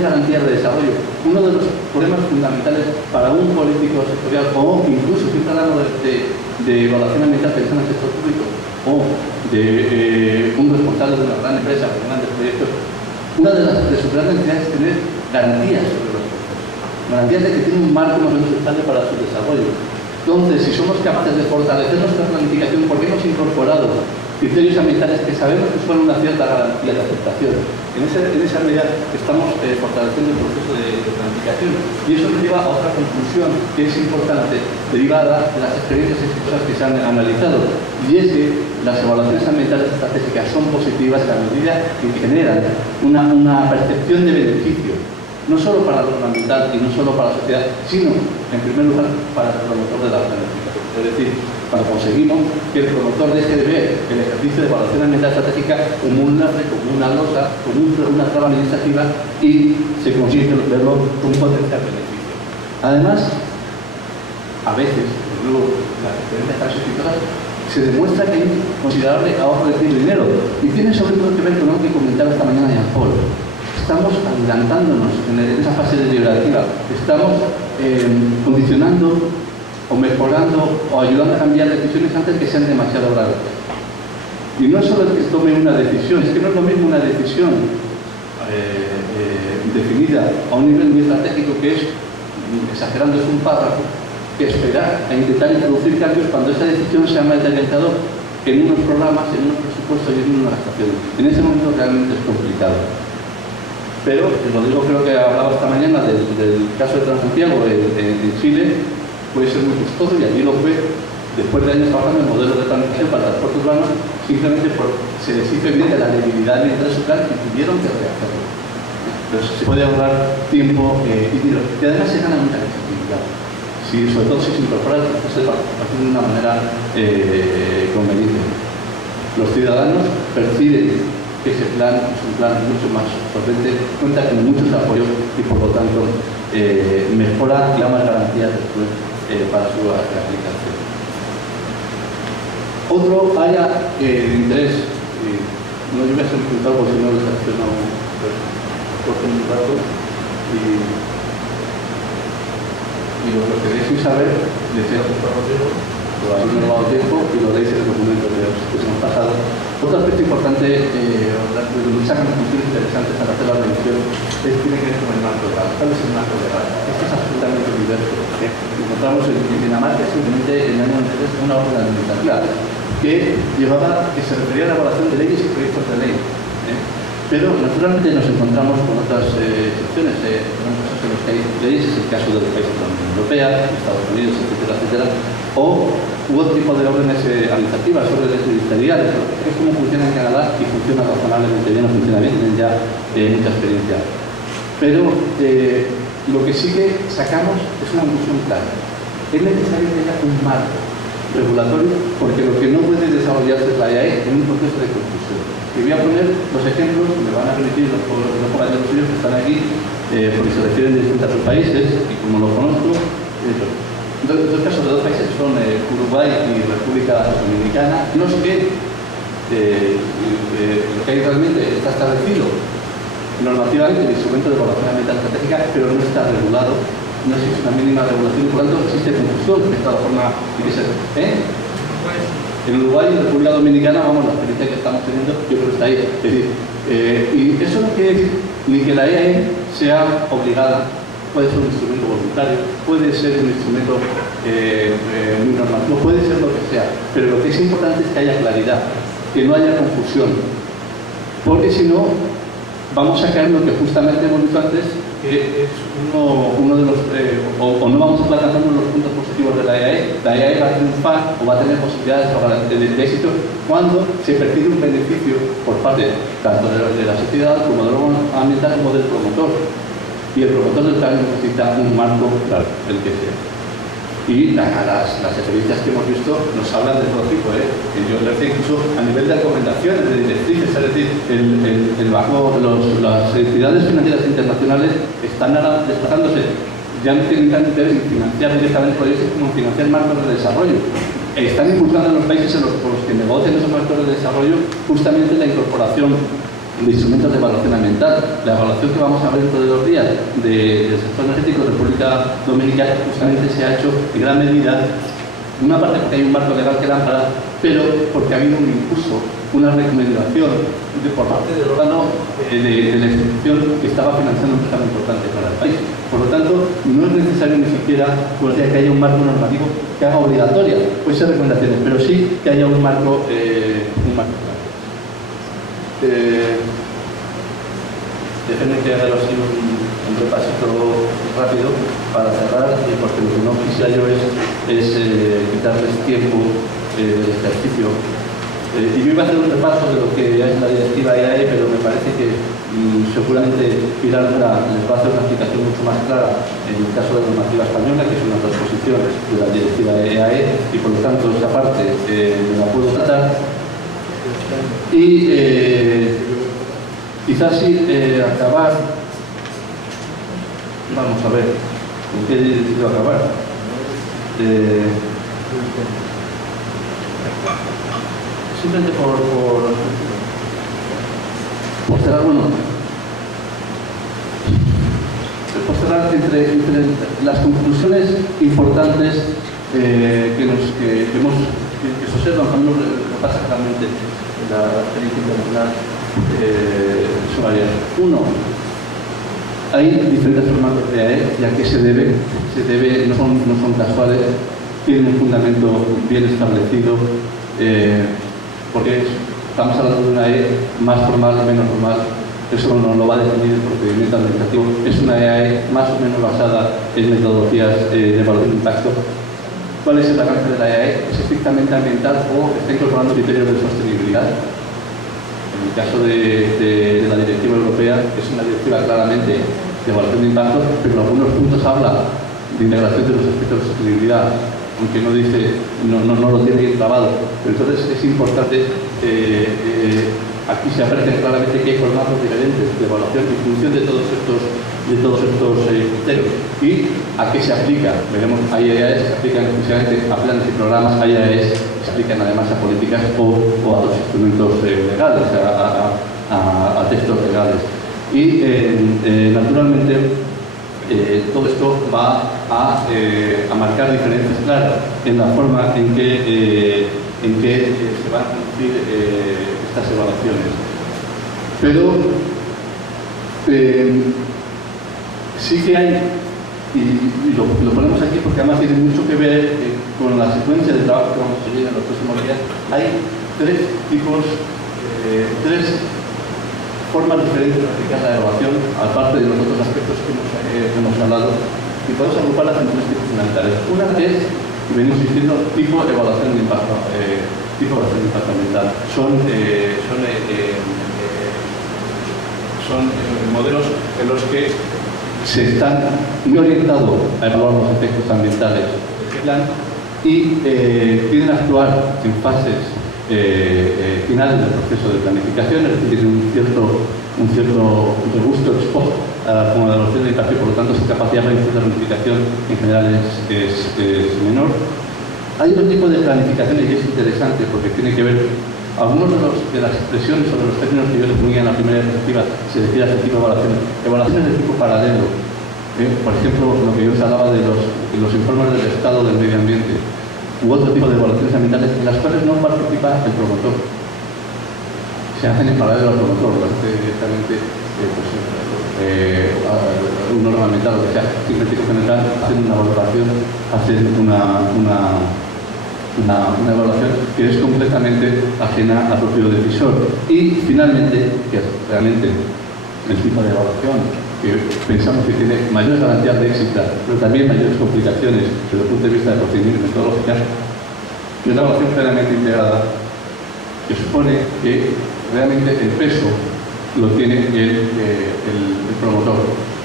garantías de desarrollo. Uno de los problemas fundamentales para un político sectorial o incluso si hablamos de evaluación ambiental pensando en el sector público o de un responsable de una gran empresa con grandes proyectos, una de sus grandes necesidades es tener garantías sobre los procesos, garantías de que tiene un marco más o menos estable para su desarrollo. Entonces, si somos capaces de fortalecer nuestra planificación, porque hemos incorporado criterios ambientales que sabemos que son una cierta garantía de aceptación, en esa medida estamos fortaleciendo el proceso de planificación. Y eso nos lleva a otra conclusión que es importante, derivada de las experiencias exitosas que se han analizado, y es que las evaluaciones ambientales estratégicas son positivas en la medida que generan una percepción de beneficio, no solo para lo ambiental y no solo para la sociedad, sino, en primer lugar, para el promotor de la planificación. Es decir, cuando conseguimos que el promotor deje de ver el ejercicio de evaluación ambiental estratégica como un enlace, como una losa, como una traba administrativa, y se consigue verlo con un potencial beneficio. Además, a veces, luego las experiencias tan exitosas, se demuestra que hay un considerable ahorro de tiempo y dinero, y tiene sobre todo que ver con lo que comentaba esta mañana Jean-Paul. Estamos adelantándonos en esa fase deliberativa, estamos condicionando o mejorando o ayudando a cambiar decisiones antes que sean demasiado graves. Y no es solo el que tome una decisión, es que no es lo mismo una decisión definida a un nivel muy estratégico, que es, exagerando, es un párrafo, que esperar a intentar introducir cambios cuando esa decisión se ha materializado en unos programas, en unos presupuestos y en unas actuaciones. En ese momento realmente es complicado. Pero, lo digo, creo que hablaba esta mañana del caso de Transantiago en Chile, puede ser muy costoso, y allí lo fue después de años trabajando en modelos de planificación para transporte urbano, simplemente porque se les hizo evidente la debilidad ambiental de su plan y tuvieron que rehacerlo. Pero se puede ahorrar tiempo y dinero, y además se gana mucha flexibilidad, sobre todo si se incorpora el proceso de participación de una manera conveniente. Los ciudadanos perciben que ese plan es un plan mucho más solvente, cuenta con muchos apoyos y por lo tanto mejora y da más garantías después para su aplicación. Otro área de interés, no yo voy a ser resultado porque si no lo selecciono corto un rato, y lo que queréis saber, deseo que lo habéis robado tiempo y lo leéis en el documento que se hemos pasado. Otro aspecto importante, donde sacan conclusiones interesantes al hacer la revisión, tiene que ver con el marco legal. ¿Cuál es el marco legal? Esto es absolutamente diverso. Encontramos en Dinamarca simplemente en el año 93 una orden administrativa que se refería a la elaboración de leyes y proyectos de ley. Pero naturalmente nos encontramos con otras excepciones. Tenemos casos en los que hay leyes, es el caso de los países de la Unión Europea, Estados Unidos, etcétera, etcétera, o otro tipo de órdenes administrativas, órdenes ministeriales. Es como funciona en Canadá y funciona razonablemente bien, o funciona bien, tienen ya mucha experiencia. Pero lo que sí que sacamos es una conclusión clara. Es necesario que haya un marco regulatorio, porque lo que no puede desarrollarse es la IAE en un proceso de conclusión. Y voy a poner los ejemplos que me van a permitir los compañeros suyos que están aquí, porque se refieren de distintos países, y como lo conozco, dos casos de dos países son Uruguay y República Dominicana. No sé qué, lo que hay realmente está establecido normativamente el instrumento de evaluación ambiental estratégica, pero no está regulado, no existe una mínima regulación y por lo tanto existe confusión de esta forma. En Uruguay y República Dominicana, vamos, la experiencia que estamos teniendo, yo creo que está ahí. Es decir, y eso no quiere decir ni que la IAE sea obligada, puede ser un instrumento voluntario, puede ser un instrumento muy normativo, puede ser lo que sea, pero lo que es importante es que haya claridad, que no haya confusión, porque si no, vamos a caer en lo que justamente hemos visto antes, que es uno de los, o no vamos a alcanzar uno de los puntos positivos de la IAE. La IAE va a triunfar o va a tener posibilidades de éxito cuando se percibe un beneficio por parte tanto de la sociedad como del órgano ambiental como del promotor. Y el promotor del plan necesita un marco claro, el que sea. Y las experiencias que hemos visto nos hablan de todo tipo. Yo les decía incluso a nivel de recomendaciones, de directrices, es decir, las entidades financieras internacionales están ahora desplazándose, ya no tienen tanto interés en financiar directamente proyectos como en financiar marcos de desarrollo. Están impulsando en los países en los que negocian esos marcos de desarrollo justamente la incorporación de instrumentos de evaluación ambiental. La evaluación que vamos a ver dentro de 2 días del sector energético de República Dominicana justamente se ha hecho en gran medida, una parte porque hay un marco legal que la ampara, pero porque ha habido un impulso, una recomendación por parte del órgano de la institución que estaba financiando un programa importante para el país. Por lo tanto, no es necesario ni siquiera que haya un marco normativo que haga obligatoria pues esas recomendaciones, pero sí que haya un marco déjenme que haga así un repasito rápido para cerrar, porque lo que no quisiera yo es quitarles tiempo del ejercicio. Y yo iba a hacer un repaso de lo que es la directiva EAE, pero me parece que seguramente Pilar les va a hacer una explicación mucho más clara en el caso de la normativa española, que es una transposición de la directiva EAE, y por lo tanto esa parte me la puedo tratar. Y quizás sí acabar, vamos a ver, ¿en qué he decidido acabar? Simplemente por cerrar, bueno, por cerrar entre las conclusiones importantes que se observan cuando uno repasa claramente la experiencia internacional son varias. Uno, hay diferentes formatos de AE, ya que se debe no son casuales, tienen un fundamento bien establecido, porque estamos hablando de una AE más formal, menos formal. Eso no lo va a definir el procedimiento administrativo. Es una AE más o menos basada en metodologías de evaluación de impacto. ¿Cuál es el alcance de la AE? ¿Es estrictamente ambiental o está incorporando criterios de sostenibilidad? En el caso de la directiva europea, es una directiva claramente de evaluación de impacto, pero en algunos puntos habla de integración de los aspectos de sostenibilidad, aunque no dice, no lo tiene bien clavado. Pero entonces es importante, aquí se aprecian claramente que hay formatos diferentes de evaluación en función de todos estos criterios. ¿Y a qué se aplica? Veremos, hay AES que se aplican exclusivamente a planes y programas, hay AES que se aplican además a políticas o a otros instrumentos legales, a textos legales. Y naturalmente todo esto va a marcar diferencias claras en la forma en que se van a producir estas evaluaciones. Pero sí que hay, y lo ponemos aquí porque además tiene mucho que ver con la secuencia de trabajo que vamos a seguir en los próximos días, hay tres formas diferentes de aplicar la evaluación, aparte de los otros aspectos que hemos hablado, y podemos agruparlas en 3 tipos fundamentales. Una es, y venimos insistiendo, tipo de evaluación de impacto, ambiental. Son modelos en los que se están muy orientados a evaluar los efectos ambientales del plan y tienden a actuar en fases finales del proceso de planificación, es decir, tienen un cierto regusto expuesto a la evaluación de impacto y por lo tanto su capacidad de planificación en general es menor. Hay otro tipo de planificaciones y es interesante porque tiene que ver, algunos de las expresiones o de los términos que yo les ponía en la primera diapositiva se refiere a este tipo de evaluaciones de tipo paralelo. Por ejemplo, lo que yo os hablaba de los informes del estado del medio ambiente u otro tipo de evaluaciones ambientales en las cuales no participa el promotor. Se hacen en paralelo al promotor, lo hace directamente un norma ambiental, o sea, simplemente general, hacen una valoración, hacen una evaluación que es completamente ajena al propio decisor. Y finalmente, que es realmente el tipo de evaluación que pensamos que tiene mayores garantías de éxito, pero también mayores complicaciones desde el punto de vista de procedimientos metodológicas, y una evaluación plenamente integrada que supone que realmente el peso lo tiene el promotor.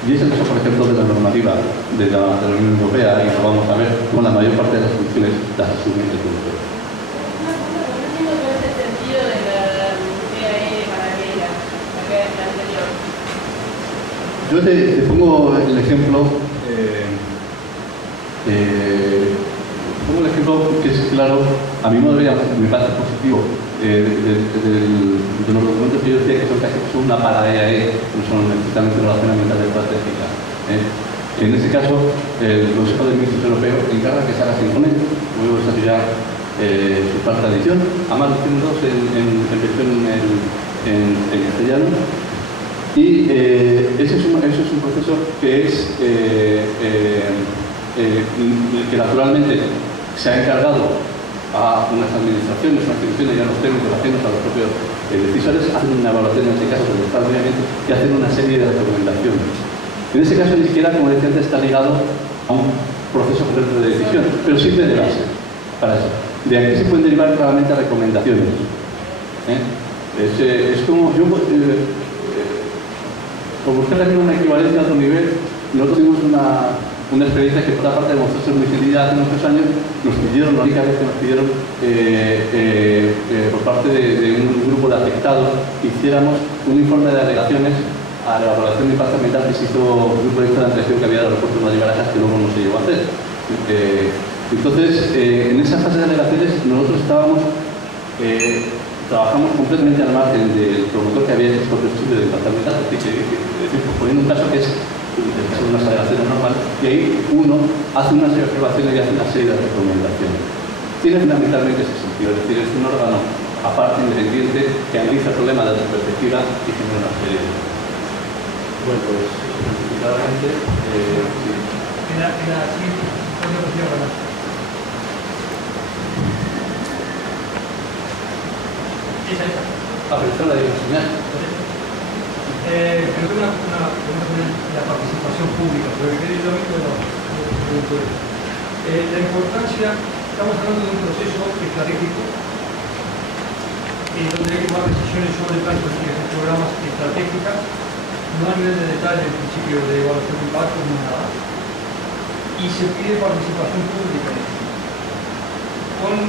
Y es el caso, por ejemplo, de la normativa de la Unión Europea, y lo vamos a ver con la mayor parte de las funciones las asume el promotor. Yo te pongo el ejemplo Pongo el ejemplo que es claro, a mi modo de ver, me parece positivo, de los documentos que yo decía que son una para EAE, no son necesariamente relación ambiental de estratégica. En este caso, el Consejo de Ministros Europeo encarga que se haga sin poner, luego desarrollar su cuarta edición, además lo tienen dos en versión en castellano, y ese es un proceso que es que naturalmente se ha encargado a unas administraciones, unas instituciones y a los técnicos, a los propios decisores, hacen una evaluación en este caso del estado de medio ambiente y hacen una serie de recomendaciones. En este caso ni siquiera, como decía antes, está ligado a un proceso concreto de decisión, pero sirve de base para eso. De aquí se pueden derivar claramente recomendaciones. Es como yo, por buscar también una equivalencia a otro nivel, nosotros tuvimos una experiencia que por otra parte demostró ser muy sencilla hace muchos años. Nos pidieron, la única vez que nos pidieron por parte de un grupo de afectados que hiciéramos un informe de alegaciones a la evaluación de impacto ambiental que se hizo un proyecto de ampliación que había de aeropuerto de Barajas que luego no se llegó a hacer. Entonces, en esa fase de alegaciones nosotros trabajamos completamente al margen del promotor que había hecho su propio estudio de impacto ambiental, es decir, poniendo un caso que es el caso de unas alegaciones normales, y ahí uno hace una serie de observaciones y hace una serie de recomendaciones. Tiene fundamentalmente ese sentido, es decir, es un órgano aparte, independiente, que analiza el problema desde su perspectiva y genera una serie de... Bueno, pues, simplificadamente, sí. Aprender la dimensional. Creo que una pregunta sobre la participación pública, pero que quede lo mismo de la importancia, estamos hablando de un proceso estratégico donde hay que tomar decisiones sobre planes de programas estratégicas, no a nivel de detalle, el principio de evaluación de impacto, no nada, y se pide participación pública.